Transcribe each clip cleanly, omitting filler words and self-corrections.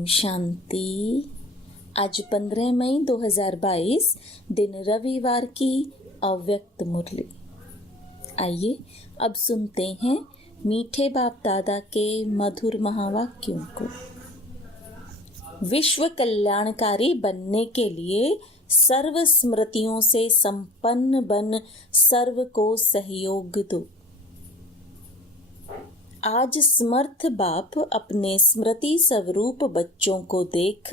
ओम शांति। आज 15 मई 2022 दिन रविवार की अव्यक्त मुरली। आइए अब सुनते हैं मीठे बाप दादा के मधुर महावाक्यों को। विश्व कल्याणकारी बनने के लिए सर्व स्मृतियों से संपन्न बन सर्व को सहयोग दो। आज समर्थ बाप अपने स्मृति स्वरूप बच्चों को देख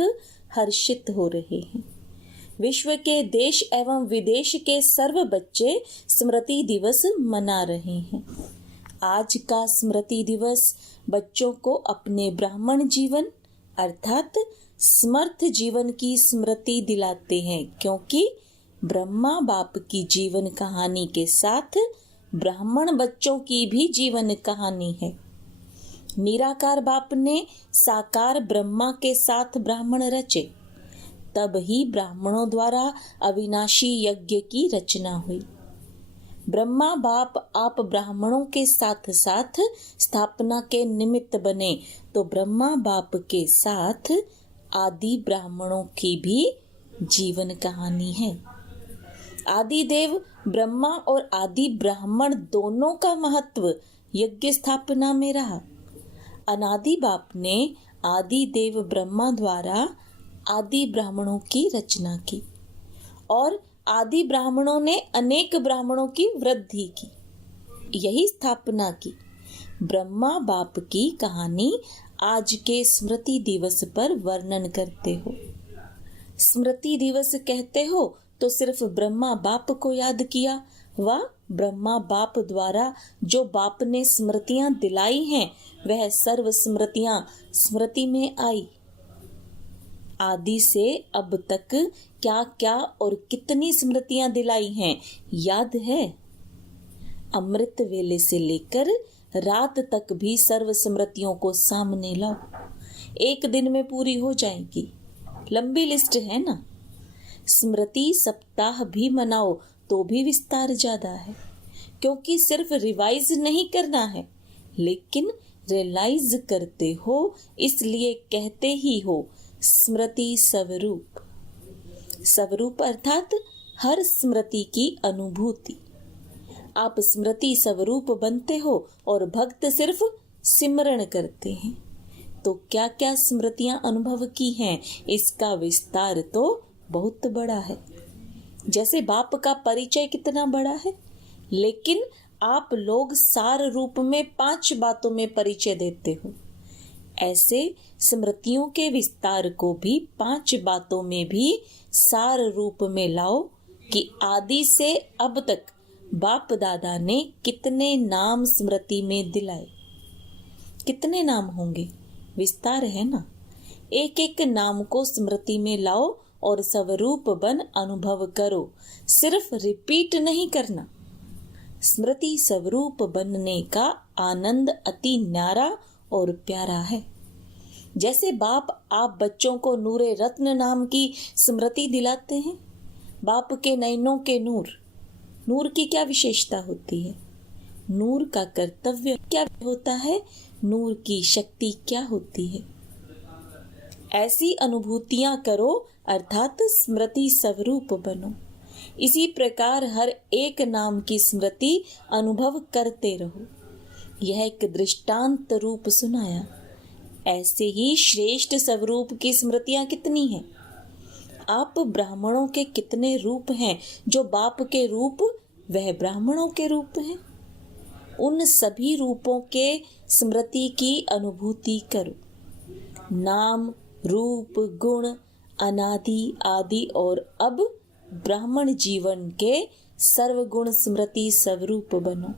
हर्षित हो रहे हैं। विश्व के देश एवं विदेश के सर्व बच्चे स्मृति दिवस मना रहे हैं। आज का स्मृति दिवस बच्चों को अपने ब्राह्मण जीवन अर्थात समर्थ जीवन की स्मृति दिलाते हैं, क्योंकि ब्रह्मा बाप की जीवन कहानी के साथ ब्राह्मण बच्चों की भी जीवन कहानी है। निराकार बाप ने साकार ब्रह्मा के साथ ब्राह्मण रचे, तब ही ब्राह्मणों द्वारा अविनाशी यज्ञ की रचना हुई। ब्रह्मा बाप आप ब्राह्मणों के साथ साथ स्थापना के निमित्त बने, तो ब्रह्मा बाप के साथ आदि ब्राह्मणों की भी जीवन कहानी है। आदि देव ब्रह्मा और आदि ब्राह्मण दोनों का महत्व यज्ञ स्थापना में रहा। अनादि बाप ने आदि देव ब्रह्मा द्वारा आदि ब्राह्मणों की रचना की और आदि ब्राह्मणों ने अनेक ब्राह्मणों की वृद्धि की, यही स्थापना की। ब्रह्मा बाप की कहानी आज के स्मृति दिवस पर वर्णन करते हो। स्मृति दिवस कहते हो तो सिर्फ ब्रह्मा बाप को याद किया व ब्रह्मा बाप द्वारा जो बाप ने स्मृतियां दिलाई हैं वह सर्व स्मृतियां स्मृति में आई। आदि से अब तक क्या क्या और कितनी स्मृतियां दिलाई हैं याद है? अमृत वेले से लेकर रात तक भी सर्व स्मृतियों को सामने लाओ, एक दिन में पूरी हो जाएगी। लंबी लिस्ट है ना। स्मृति सप्ताह भी मनाओ तो भी विस्तार ज्यादा है, क्योंकि सिर्फ रिवाइज नहीं करना है लेकिन रियलाइज करते हो, इसलिए कहते ही हो स्मृति स्वरूप। स्वरूप अर्थात हर स्मृति की अनुभूति। आप स्मृति स्वरूप बनते हो और भक्त सिर्फ सिमरण करते हैं। तो क्या क्या स्मृतियां अनुभव की हैं, इसका विस्तार तो बहुत बड़ा है। जैसे बाप का परिचय कितना बड़ा है, लेकिन आप लोग सार रूप में 5 बातों में परिचय देते हो। ऐसे स्मृतियों के विस्तार को भी 5 बातों में भी सार रूप में लाओ कि आदि से अब तक बाप दादा ने कितने नाम स्मृति में दिलाए। कितने नाम होंगे, विस्तार है ना। एक एक नाम को स्मृति में लाओ और स्वरूप बन अनुभव करो, सिर्फ रिपीट नहीं करना। स्मृति स्वरूप बनने का आनंद अति न्यारा और प्यारा है। जैसे बाप आप बच्चों को नूरे रत्न नाम की स्मृति दिलाते हैं। बाप के नयनों के नूर, नूर की क्या विशेषता होती है? नूर का कर्तव्य क्या होता है? नूर की शक्ति क्या होती है? ऐसी अनुभूतियां करो अर्थात स्मृति स्वरूप बनो। इसी प्रकार हर एक नाम की स्मृति अनुभव करते रहो। यह एक दृष्टांत रूप सुनाया। ऐसे ही श्रेष्ठ स्वरूप की स्मृतियां कितनी हैं? आप ब्राह्मणों के कितने रूप हैं, जो बाप के रूप वह ब्राह्मणों के रूप हैं। उन सभी रूपों के स्मृति की अनुभूति करो। नाम, रूप, गुण, अनादि, आदि और अब ब्राह्मण जीवन के सर्वगुण स्मृति स्वरूप बनो।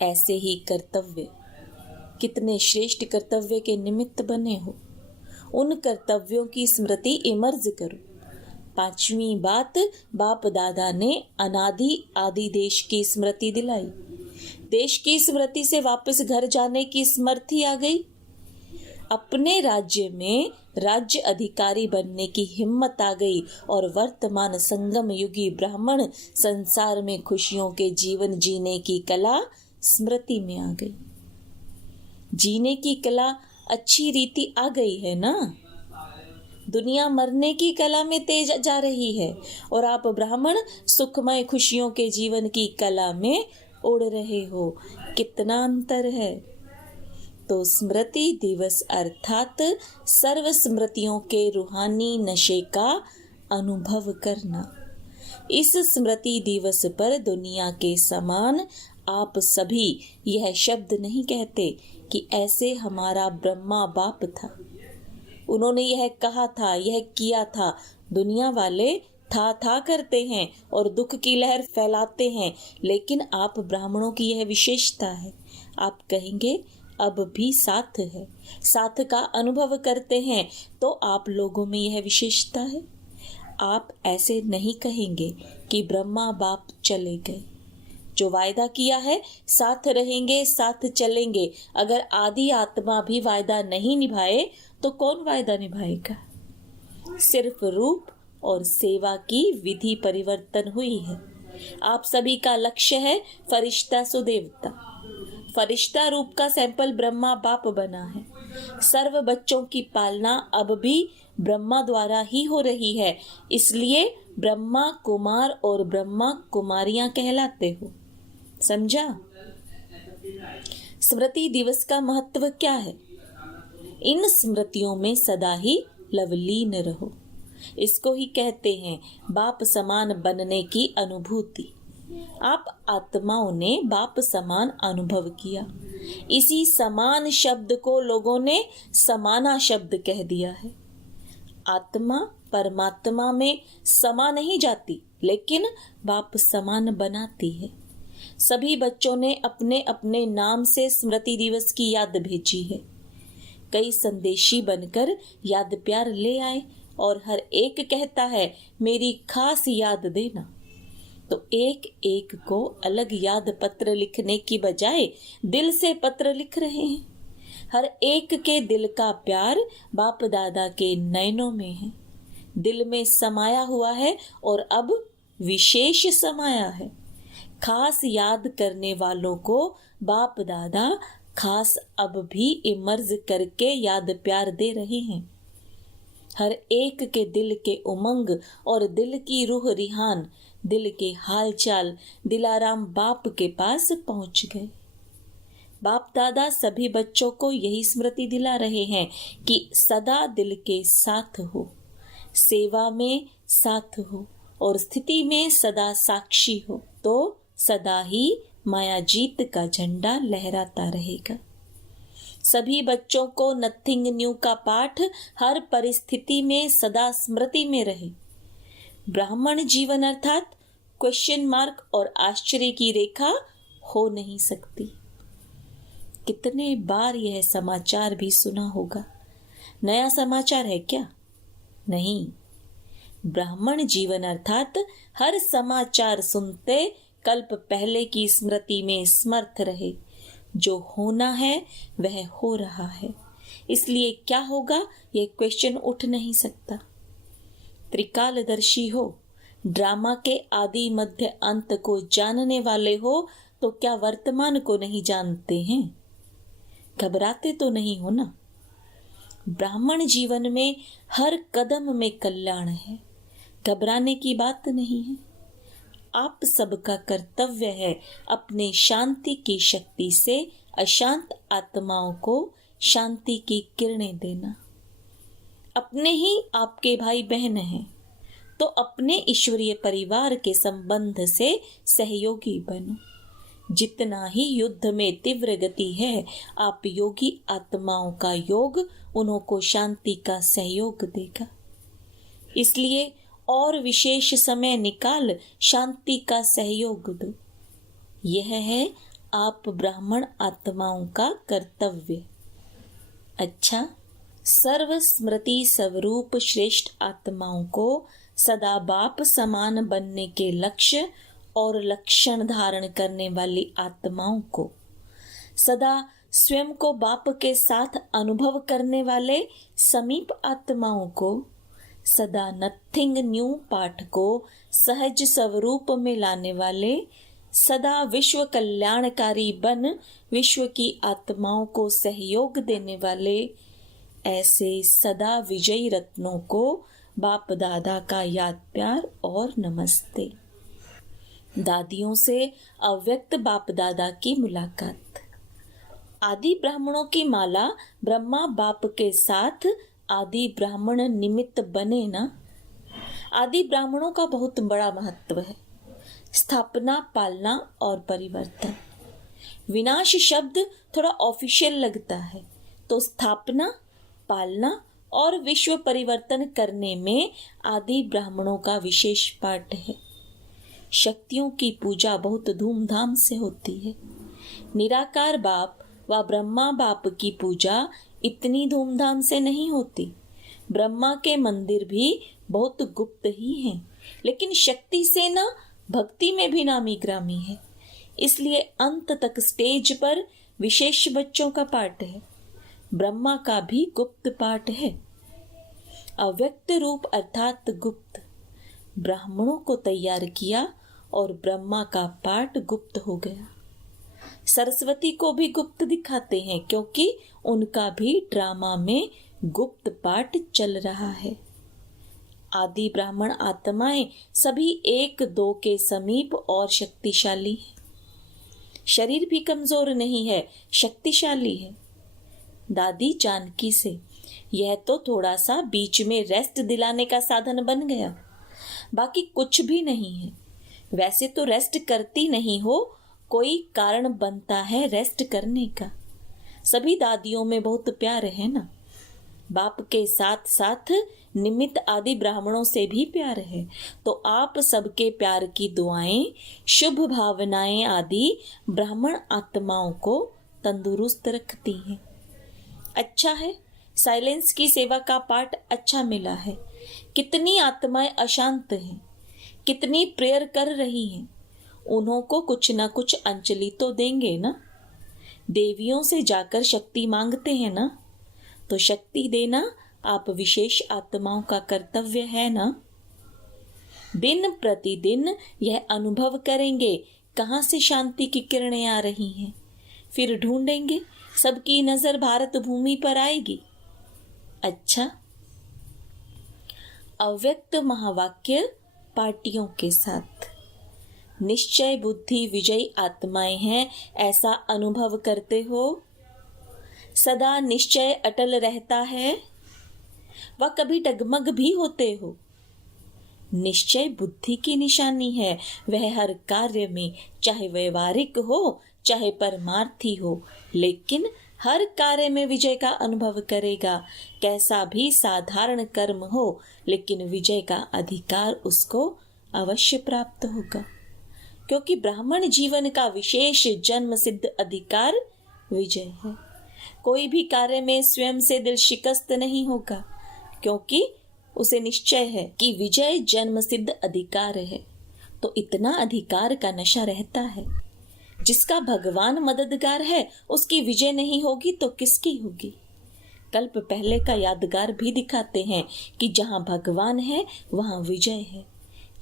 ऐसे ही कर्तव्य, कितने श्रेष्ठ कर्तव्य के निमित्त बने हो, उन कर्तव्यों की स्मृति इमर्ज करो। 5वीं बात, बाप दादा ने अनादि आदि देश की स्मृति दिलाई। देश की स्मृति से वापस घर जाने की स्मृति आ गई। अपने राज्य में राज्य अधिकारी बनने की हिम्मत आ गई और वर्तमान संगम युगी ब्राह्मण संसार में खुशियों के जीवन जीने की कला स्मृति में आ गई। जीने की कला अच्छी रीति आ गई है ना। दुनिया मरने की कला में तेज जा रही है और आप ब्राह्मण सुखमय खुशियों के जीवन की कला में उड़ रहे हो। कितना अंतर है। तो स्मृति दिवस अर्थात सर्व स्मृतियों के रूहानी नशे का अनुभव करना। इस स्मृति दिवस पर दुनिया के समान आप सभी यह शब्द नहीं कहते कि ऐसे हमारा ब्रह्मा बाप था, उन्होंने यह कहा था, यह किया था। दुनिया वाले था करते हैं और दुख की लहर फैलाते हैं, लेकिन आप ब्राह्मणों की यह विशेषता है। आप कहेंगे अब भी साथ है, साथ का अनुभव करते हैं, तो आप लोगों में यह विशेषता है। आप ऐसे नहीं कहेंगे कि ब्रह्मा बाप चले गए। जो वायदा किया है साथ रहेंगे, साथ चलेंगे। अगर आदि आत्मा भी वायदा नहीं निभाए तो कौन वायदा निभाएगा। सिर्फ रूप और सेवा की विधि परिवर्तन हुई है। आप सभी का लक्ष्य है फरिश्ता सुदेवता। फरिश्ता रूप का सैंपल ब्रह्मा बाप बना है। सर्व बच्चों की पालना अब भी ब्रह्मा द्वारा ही हो रही है, इसलिए ब्रह्मा कुमार और ब्रह्मा कुमारियां कहलाते हो। समझा। स्मृति दिवस का महत्व क्या है? इन स्मृतियों में सदा ही लवलीन रहो। इसको ही कहते हैं बाप समान बनने की अनुभूति। आप आत्माओं ने बाप समान अनुभव किया। इसी समान शब्द को लोगों ने समाना शब्द कह दिया है। आत्मा परमात्मा में समा नहीं जाती, लेकिन बाप समान बनाती है। सभी बच्चों ने अपने अपने नाम से स्मृति दिवस की याद भेजी है। कई संदेशी बनकर याद प्यार ले आए और हर एक कहता है मेरी खास याद देना। तो एक एक को अलग याद पत्र लिखने की बजाय दिल से पत्र लिख रहे हैं। हर एक के दिल का प्यार बाप दादा के नयनों में है, दिल में समाया हुआ है और अब विशेष समाया है। खास याद करने वालों को बाप दादा खास अब भी इमर्ज करके याद प्यार दे रहे हैं। हर एक के दिल के उमंग और दिल की रूह रिहान, दिल के हालचाल दिलाराम बाप के पास पहुंच गए। बाप दादा सभी बच्चों को यही स्मृति दिला रहे हैं कि सदा दिल के साथ हो, सेवा में साथ हो और स्थिति में सदा साक्षी हो, तो सदा ही माया जीत का झंडा लहराता रहेगा। सभी बच्चों को नथिंग न्यू का पाठ हर परिस्थिति में सदा स्मृति में रहे। ब्राह्मण जीवन अर्थात क्वेश्चन मार्क और आश्चर्य की रेखा हो नहीं सकती। कितने बार यह समाचार भी सुना होगा। नया समाचार है क्या? नहीं। ब्राह्मण जीवन अर्थात हर समाचार सुनते कल्प पहले की स्मृति में समर्थ रहे। जो होना है वह हो रहा है, इसलिए क्या होगा यह क्वेश्चन उठ नहीं सकता। त्रिकालदर्शी हो, ड्रामा के आदि मध्य अंत को जानने वाले हो, तो क्या वर्तमान को नहीं जानते हैं? घबराते तो नहीं हो ना। ब्राह्मण जीवन में हर कदम में कल्याण है, घबराने की बात नहीं है। आप सबका कर्तव्य है अपने शांति की शक्ति से अशांत आत्माओं को शांति की किरणें देना। अपने ही आपके भाई बहन हैं, तो अपने ईश्वरीय परिवार के संबंध से सहयोगी बनो। जितना ही युद्ध में तीव्र गति है, आप योगी आत्माओं का योग उन्हों को शांति का सहयोग देगा। इसलिए और विशेष समय निकाल शांति का सहयोग दो। यह है आप ब्राह्मण आत्माओं का कर्तव्य। अच्छा, सर्व स्मृति स्वरूप श्रेष्ठ आत्माओं को सदा बाप समान बनने के लक्ष्य और लक्षण धारण करने वाली आत्माओं को, सदा स्वयं को बाप के साथ अनुभव करने वाले समीप आत्माओं को, सदा नथिंग न्यू पाठ को सहज स्वरूप में लाने वाले सदा विश्व कल्याणकारी बन विश्व की आत्माओं को सहयोग देने वाले ऐसे सदा विजयी रत्नों को बाप दादा का याद प्यार और नमस्ते। दादियों से अव्यक्त बाप दादा की मुलाकात। आदि ब्राह्मणों की माला ब्रह्मा बाप के साथ आदि ब्राह्मण निमित्त बने ना। आदि ब्राह्मणों का बहुत बड़ा महत्व है। स्थापना, पालना और परिवर्तन। विनाश शब्द थोड़ा ऑफिशियल लगता है, तो स्थापना, पालना और विश्व परिवर्तन करने में आदि ब्राह्मणों का विशेष पाठ है। शक्तियों की पूजा बहुत धूमधाम से होती है। निराकार बाप व ब्रह्मा बाप की पूजा इतनी धूमधाम से नहीं होती। ब्रह्मा के मंदिर भी बहुत गुप्त ही हैं, लेकिन शक्ति सेना भक्ति में भी नामी ग्रामी है। इसलिए अंत तक स्टेज पर विशेष बच्चों का पाठ है। ब्रह्मा का भी गुप्त पाठ है। अव्यक्त रूप अर्थात गुप्त ब्राह्मणों को तैयार किया और ब्रह्मा का पाठ गुप्त हो गया। सरस्वती को भी गुप्त दिखाते हैं, क्योंकि उनका भी ड्रामा में गुप्त पाठ चल रहा है। आदि ब्राह्मण आत्माएं सभी एक दो के समीप और शक्तिशाली हैं। शरीर भी कमजोर नहीं है, शक्तिशाली है। दादी जानकी से यह तो थोड़ा सा बीच में रेस्ट दिलाने का साधन बन गया, बाकी कुछ भी नहीं है। वैसे तो रेस्ट करती नहीं हो, कोई कारण बनता है रेस्ट करने का। सभी दादियों में बहुत प्यार है ना। बाप के साथ साथ निमित्त आदि ब्राह्मणों से भी प्यार है, तो आप सबके प्यार की दुआएं, शुभ भावनाएं आदि ब्राह्मण आत्माओं को तंदुरुस्त रखती हैं। अच्छा है, साइलेंस की सेवा का पाठ अच्छा मिला है। कितनी आत्माएं अशांत हैं, कितनी प्रेयर कर रही हैं। उन्हों को कुछ ना कुछ अंजलि तो देंगे ना। देवियों से जाकर शक्ति मांगते हैं ना, तो शक्ति देना आप विशेष आत्माओं का कर्तव्य है ना। दिन प्रतिदिन यह अनुभव करेंगे कहाँ से शांति की किरणें आ रही हैं। फिर ढूंढेंगे, सबकी नजर भारत भूमि पर आएगी। अच्छा, अव्यक्त महावाक्य पार्टियों के साथ। निश्चय बुद्धि विजयी आत्माएं हैं, ऐसा अनुभव करते हो। सदा निश्चय अटल रहता है व कभी डगमग भी होते हो। निश्चय बुद्धि की निशानी है। वह हर कार्य में, चाहे व्यवहारिक हो चाहे परमार्थी हो, लेकिन हर कार्य में विजय का अनुभव करेगा। कैसा भी साधारण कर्म हो, लेकिन विजय का अधिकार उसको अवश्य प्राप्त होगा, क्योंकि ब्राह्मण जीवन का विशेष जन्म सिद्ध अधिकार विजय है। कोई भी कार्य में स्वयं से दिल शिकस्त नहीं होगा, क्योंकि उसे निश्चय है कि विजय जन्म सिद्ध अधिकार है। तो इतना अधिकार का नशा रहता है। जिसका भगवान मददगार है, उसकी विजय नहीं होगी तो किसकी होगी। कल्प पहले का यादगार भी दिखाते हैं कि जहां भगवान है वहां विजय है।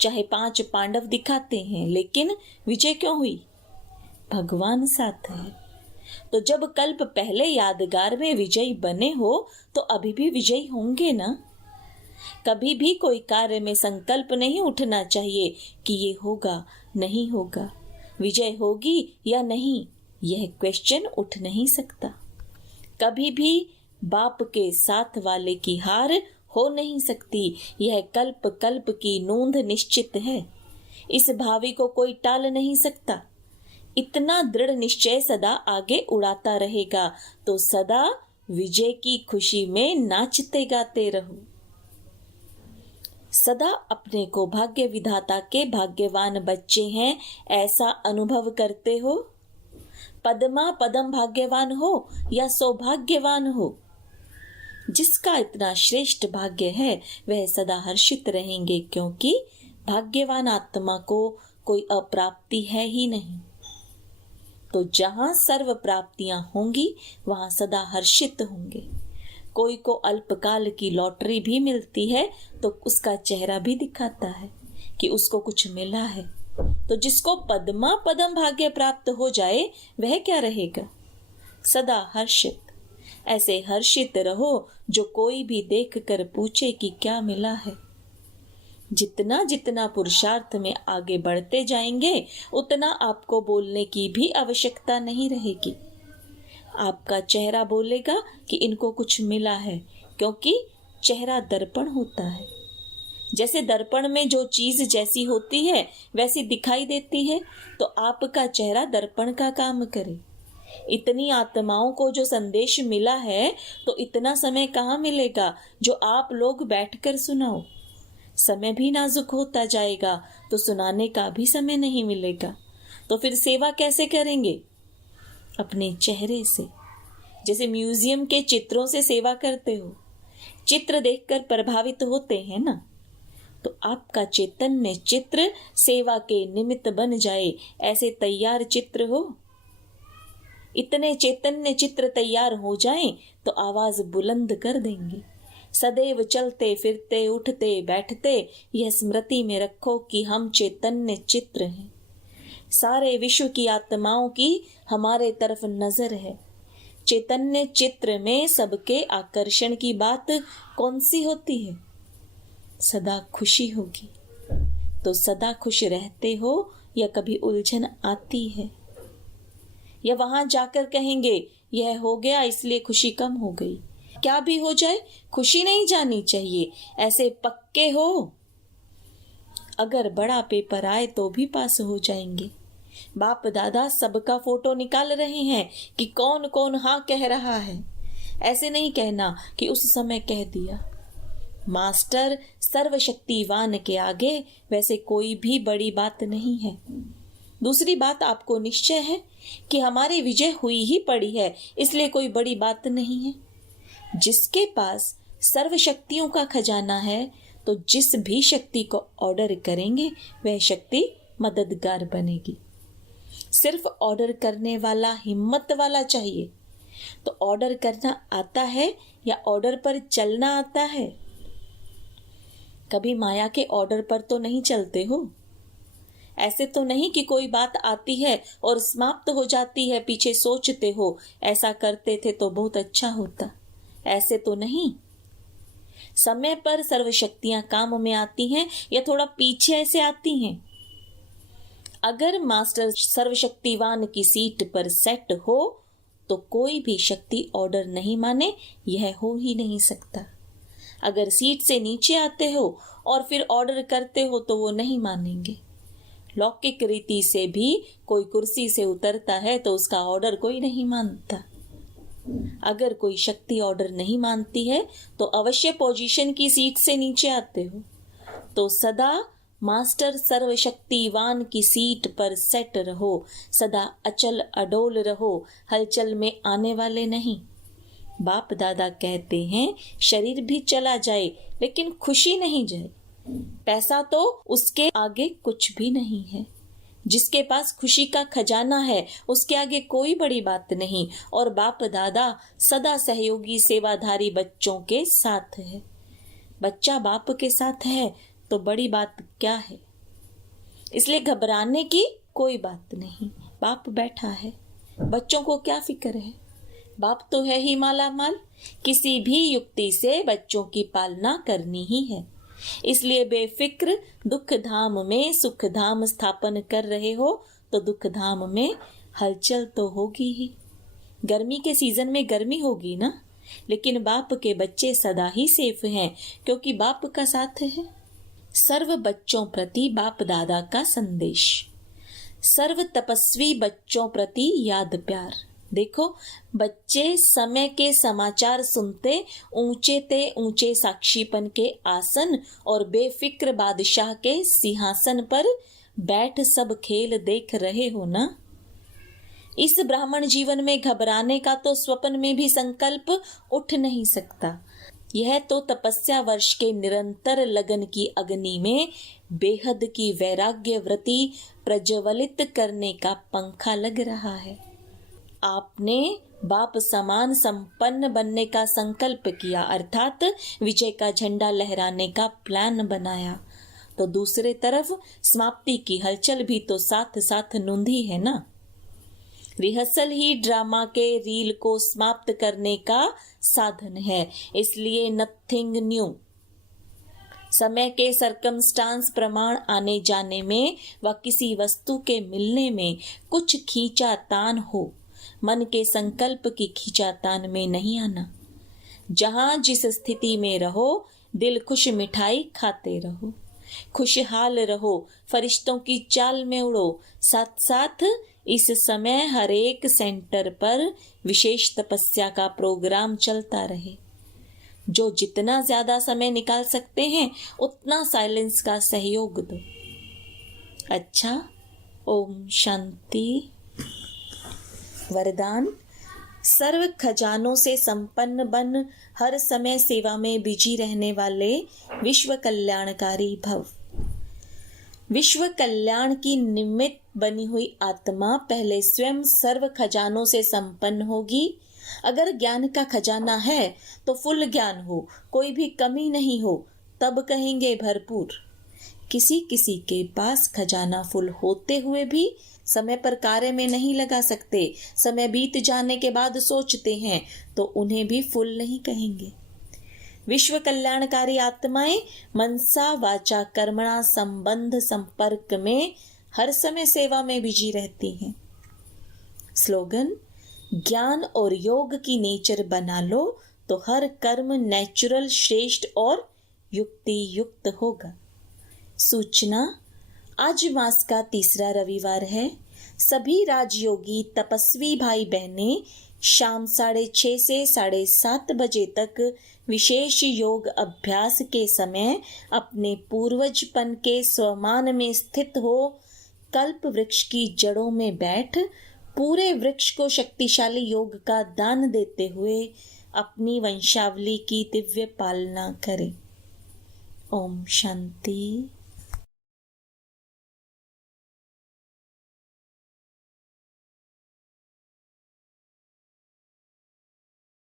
चाहे 5 पांडव दिखाते हैं, लेकिन विजय क्यों हुई? भगवान साथ है। तो जब कल्प पहले यादगार में विजयी बने हो, तो अभी भी विजयी होंगे ना। कभी भी कोई कार्य में संकल्प नहीं उठना चाहिए कि ये होगा नहीं होगा, विजय होगी या नहीं, यह क्वेश्चन उठ नहीं सकता। कभी भी बाप के साथ वाले की हार हो नहीं सकती। यह कल्प कल्प की नोंद निश्चित है। इस भावी को कोई टाल नहीं सकता। इतना दृढ़ निश्चय सदा आगे उड़ाता रहेगा, तो सदा विजय की खुशी में नाचते गाते रहो। सदा अपने को भाग्य विधाता के भाग्यवान बच्चे हैं ऐसा अनुभव करते हो। पद्मा पदम भाग्यवान हो या सौभाग्यवान हो, जिसका इतना श्रेष्ठ भाग्य है वह सदा हर्षित रहेंगे, क्योंकि भाग्यवान आत्मा को कोई अप्राप्ति है ही नहीं। तो जहां सर्व प्राप्तियां होंगी वहां सदा हर्षित होंगे। कोई को अल्पकाल की लॉटरी भी मिलती है तो उसका चेहरा भी दिखाता है कि उसको कुछ मिला है, तो जिसको पद्मा पदम भाग्य प्राप्त हो जाए वह क्या रहेगा? सदा हर्षित। ऐसे हर्षित रहो जो कोई भी देख कर पूछे कि क्या मिला है। जितना जितना पुरुषार्थ में आगे बढ़ते जाएंगे उतना आपको बोलने की भी आवश्यकता नहीं रहेगी। आपका चेहरा बोलेगा कि इनको कुछ मिला है, क्योंकि चेहरा दर्पण होता है। जैसे दर्पण में जो चीज जैसी होती है वैसी दिखाई देती है, तो आपका चेहरा दर्पण का काम करे। इतनी आत्माओं को जो संदेश मिला है तो इतना समय कहाँ मिलेगा जो आप लोग बैठकर सुनाओ। समय भी नाजुक होता जाएगा तो सुनाने का भी समय नहीं मिलेगा। तो फिर सेवा कैसे करेंगे? अपने चेहरे से। जैसे म्यूजियम के चित्रों से सेवा करते हो, चित्र देखकर प्रभावित होते हैं ना, तो आपका चैतन्य चित्र सेवा के निमित्त बन जाए, ऐसे तैयार चित्र हो। इतने चैतन्य चित्र तैयार हो जाएं तो आवाज बुलंद कर देंगे। सदैव चलते फिरते उठते बैठते यह स्मृति में रखो कि हम चैतन्य चित्र हैं। सारे विश्व की आत्माओं की हमारे तरफ नजर है। चैतन्य चित्र में सबके आकर्षण की बात कौन सी होती है? सदा खुशी होगी। तो सदा खुश रहते हो या कभी उलझन आती है? या वहां जाकर कहेंगे यह हो गया इसलिए खुशी कम हो गई? क्या भी हो जाए खुशी नहीं जानी चाहिए। ऐसे पक्के हो, अगर बड़ा पेपर आए तो भी पास हो जाएंगे। बाप दादा सबका फोटो निकाल रहे हैं कि कौन कौन हाँ कह रहा है। ऐसे नहीं कहना कि उस समय कह दिया। मास्टर सर्वशक्तिवान के आगे वैसे कोई भी बड़ी बात नहीं है। दूसरी बात, आपको निश्चय है कि हमारी विजय हुई ही पड़ी है, इसलिए कोई बड़ी बात नहीं है। जिसके पास सर्व शक्तियों का खजाना है तो जिस भी शक्ति को ऑर्डर करेंगे वह शक्ति मददगार बनेगी। सिर्फ ऑर्डर करने वाला हिम्मत वाला चाहिए। तो ऑर्डर करना आता है या ऑर्डर पर चलना आता है? कभी माया के ऑर्डर पर तो नहीं चलते हो। ऐसे तो नहीं कि कोई बात आती है और समाप्त हो जाती है, पीछे सोचते हो ऐसा करते थे तो बहुत अच्छा होता। ऐसे तो नहीं। समय पर सर्व शक्तियां काम में आती हैं या थोड़ा पीछे ऐसे आती हैं। अगर मास्टर सर्वशक्तिवान की सीट पर सेट हो तो कोई भी शक्ति ऑर्डर नहीं माने, यह हो ही नहीं सकता। अगर सीट से नीचे आते हो और फिर ऑर्डर करते हो तो वो नहीं मानेंगे। लौकिक रीति से भी कोई कुर्सी से उतरता है तो उसका ऑर्डर कोई नहीं मानता। अगर कोई शक्ति ऑर्डर नहीं मानती है तो अवश्य पोजीशन की सीट से नीचे आते हो। तो सदा मास्टर सर्वशक्तिवान की सीट पर सेट रहो, सदा अचल अडोल रहो, हलचल में आने वाले नहीं। बाप दादा कहते हैं शरीर भी चला जाए लेकिन खुशी नहीं जाए। पैसा तो उसके आगे कुछ भी नहीं है। जिसके पास खुशी का खजाना है उसके आगे कोई बड़ी बात नहीं। और बाप दादा सदा सहयोगी सेवाधारी बच्चों के साथ है। बच्चा बाप के साथ है तो बड़ी बात क्या है? इसलिए घबराने की कोई बात नहीं। बाप बैठा है, बच्चों को क्या फिक्र है? बाप तो है ही माला माल। किसी भी युक्ति से बच्चों की पालना करनी ही है। इसलिए बेफिक्र दुख धाम में सुख धाम स्थापन कर रहे हो तो दुख धाम में हलचल तो होगी ही। गर्मी के सीजन में गर्मी होगी ना, लेकिन बाप के बच्चे सदा ही सेफ हैं क्योंकि बाप का साथ है। सर्व बच्चों प्रति बाप दादा का संदेश। सर्व तपस्वी बच्चों प्रति याद प्यार। देखो, बच्चे समय के समाचार सुनते ऊंचे ते ऊंचे साक्षीपन के आसन और बेफिक्र बादशाह के सिंहासन पर बैठ सब खेल देख रहे हो ना। इस ब्राह्मण जीवन में घबराने का तो स्वप्न में भी संकल्प उठ नहीं सकता। यह तो तपस्या वर्ष के निरंतर लगन की अग्नि में बेहद की वैराग्य वृत्ति प्रज्वलित करने का पंखा लग रहा है। आपने बाप समान संपन्न बनने का संकल्प किया, अर्थात विजय का झंडा लहराने का प्लान बनाया। तो दूसरे तरफ समाप्ति की हलचल भी तो साथ साथ नूंधी है ना। रिहर्सल ही ड्रामा के रील को समाप्त करने का साधन है, इसलिए नथिंग न्यू। समय के सरकमस्टांस प्रमाण आने जाने में व किसी वस्तु के मिलने में कुछ खींचातान हो, मन के संकल्प की खींचातान में नहीं आना। जहां जिस स्थिति में रहो, दिल खुश मिठाई खाते रहो, खुशहाल रहो, फरिश्तों की चाल में उड़ो। साथ साथ इस समय हर एक सेंटर पर विशेष तपस्या का प्रोग्राम चलता रहे। जो जितना ज्यादा समय निकाल सकते हैं उतना साइलेंस का सहयोग दो। अच्छा, ओम शांति। वरदान: सर्व खजानों से संपन्न बन हर समय सेवा में बिजी रहने वाले विश्व कल्याणकारी भव। विश्व कल्याण की निमित्त बनी हुई आत्मा पहले स्वयं सर्व खजानों से संपन्न होगी। अगर ज्ञान का खजाना है तो फुल ज्ञान हो, कोई भी कमी नहीं हो, तब कहेंगे भरपूर। किसी किसी के पास खजाना फुल होते हुए भी समय पर कार्य में नहीं लगा सकते, समय बीत जाने के बाद सोचते हैं, तो उन्हें भी फुल नहीं कहेंगे। विश्व कल्याणकारी आत्माएं मनसा वाचा कर्मणा संबंध संपर्क में हर समय सेवा में बिजी रहती हैं। स्लोगन: ज्ञान और योग की नेचर बना लो तो हर कर्म नेचुरल, श्रेष्ठ और युक्ति युक्त होगा। सूचना: आज मास का तीसरा रविवार है। सभी राजयोगी तपस्वी भाई बहने शाम 6:30 से 7:30 बजे तक विशेष योग अभ्यास के समय अपने पूर्वजपन के स्वमान में स्थित हो कल्प वृक्ष की जड़ों में बैठ पूरे वृक्ष को शक्तिशाली योग का दान देते हुए अपनी वंशावली की दिव्य पालना करें। ओम शांति।